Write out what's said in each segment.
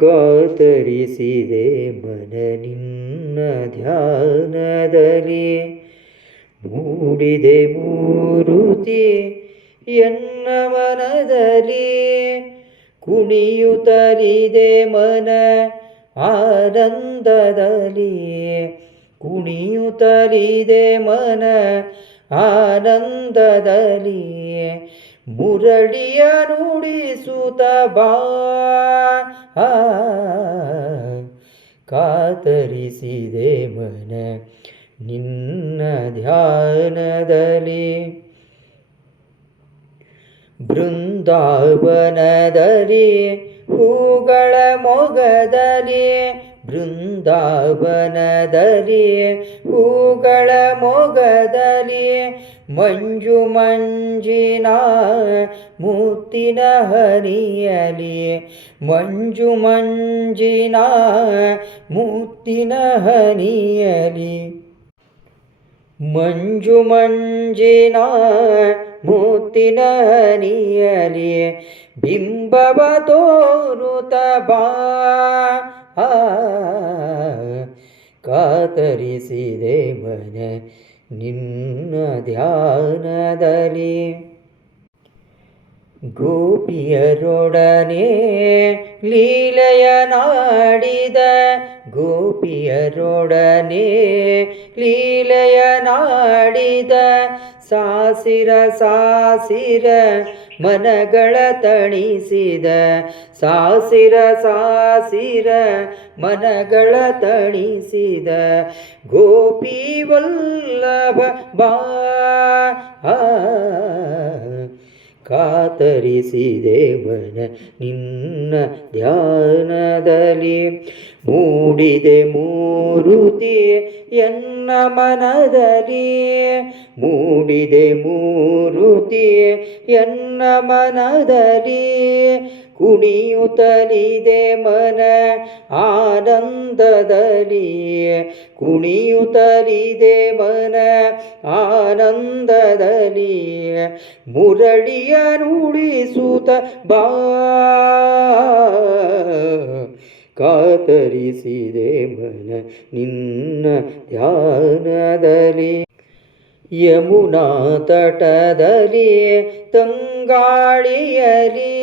ಕಾತರಿಸಿದೆ ಮನ ನಿನ್ನ ಧ್ಯಾನದಲ್ಲಿ, ಮೂಡಿದೆ ಮೂರುತಿ ಎನ್ನ ಮನದಲ್ಲಿ. ಕುಣಿಯುತ್ತಲಿದೆ ಮನ ಆನಂದದಲ್ಲಿ, ಕುಣಿಯುತ್ತಲಿದೆ ಮನ ಆನಂದದಲ್ಲಿ. ಮುರಳಿಯ ನುಡಿಸುತ್ತ ಬಾ, ಕಾತರಿಸಿದೆ ಮನ ನಿನ್ನ ಧ್ಯಾನದಲ್ಲಿ. ಬೃಂದಾವನದಲ್ಲಿ ಹೂಗಳ ಮೊಗದಲ್ಲಿ, ಬೃಂದಾವನದಲ್ಲಿ ಹೂಗಳ ಮೊಗದಲ್ಲಿ. ಮಂಜು ಮಂಜಿನ ಮುತ್ತಿನ ಹನಿಯಲಿ, ಮಂಜು ಮಂಜಿನ ಮುತ್ತಿನ ಹನಿಯಲಿ. ಮಂಜು ಮಂಜಿನ ಮುತ್ತಿನ ಹನಿಯಲಿ. ಬಿಂಬವ ತೋರುತ್ತ ಬಾ, ಕಾತರಿಸಿದೆ ಮನ ನಿನ್ನ ಧ್ಯಾನದಲ್ಲಿ. ಗೋಪಿಯರೊಡನೆ ಲೀಲೆಯ ನಾಡಿದ, ಗೋಪಿಯರೊಡನೆ ಲೀಲೆಯ ನಾಡಿದ. ಸಾಸಿರ ಸಾಸಿರ ಮನಗಳ ತಣಿಸಿದ, ಸಾಸಿರ ಸಾಸಿರ ಮನಗಳ ತಣಿಸಿದ. ಗೋಪಿ ವಲ್ಲಭ ಬಾ, ಕಾತರಿಸಿದೆ ಮನ ನಿನ್ನ ಧ್ಯಾನದಲ್ಲಿ. ಮೂಡಿದೆ ಮೂರುತಿ ಎನ್ನ ಮನದಲ್ಲಿ, ಮೂಡಿದೆ ಮೂರುತಿ ಎನ್ನ ಮನದಲ್ಲಿ. ಕುಣಿಯುತ್ತಲಿದೆ ಮನ ಆನಂದದಲ್ಲಿ, ಕುಣಿಯುತ್ತಲಿದೆ ಮನ ಆನಂದದಲ್ಲಿ. ಮುರಳಿಯ ನುಡಿಸುತ್ತ ಬಾ, ಕಾತರಿಸಿದೆ ಮನ ನಿನ್ನ ಧ್ಯಾನದಲ್ಲಿ. ಯಮುನಾ ತಟದಲ್ಲಿ ತಂಗಾಳಿಯಲಿ,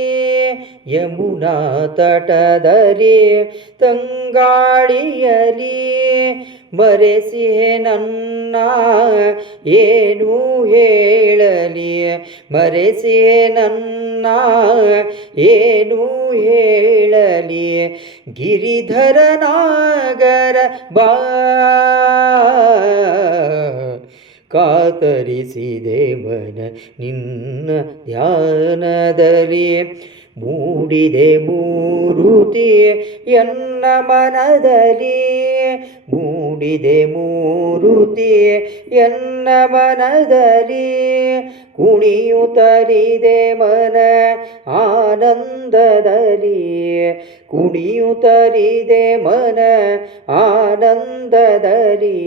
ಯಮುನಾ ತಟದಲ್ಲಿ ತಂಗಾಳಿಯಲಿ. ಮರೆಸಿಹೆ ನನ್ನ ಏನು ಹೇಳಲಿ, ಮರೆಸಿಹೆ ನನ್ನ ಏನು ಹೇಳಲಿ. ಗಿರಿಧರ ನಾಗರ ಬಾ, ಕಾತರಿಸಿದೆ ಮನ ನಿನ್ನ ಧ್ಯಾನದಲ್ಲಿ. ಮೂಡಿದೆ ಮೂರುತಿ ಎನ್ನ ಮನದಲ್ಲಿ, ಮೂಡಿದೆ ಮೂರುತಿ ಎನ್ನ ಮನದಲ್ಲಿ. ಕುಣಿಯುತ್ತಲಿದೆ ಮನ ಆನಂದದಲ್ಲಿ, ಕುಣಿಯುತ್ತಲಿದೆ ಮನ ಆನಂದದಲ್ಲಿ.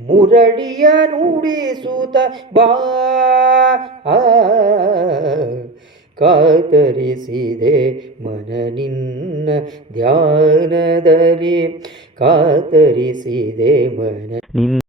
ಮುರಳಿಯ ನುಡಿಸುತ್ತ ಬಾ, ಕಾತರಿಸಿದೆ ಮನ ನಿನ್ನ ಧ್ಯಾನದಲ್ಲಿ, ಕಾತರಿಸಿದೆ ಮನ ನಿನ್ನ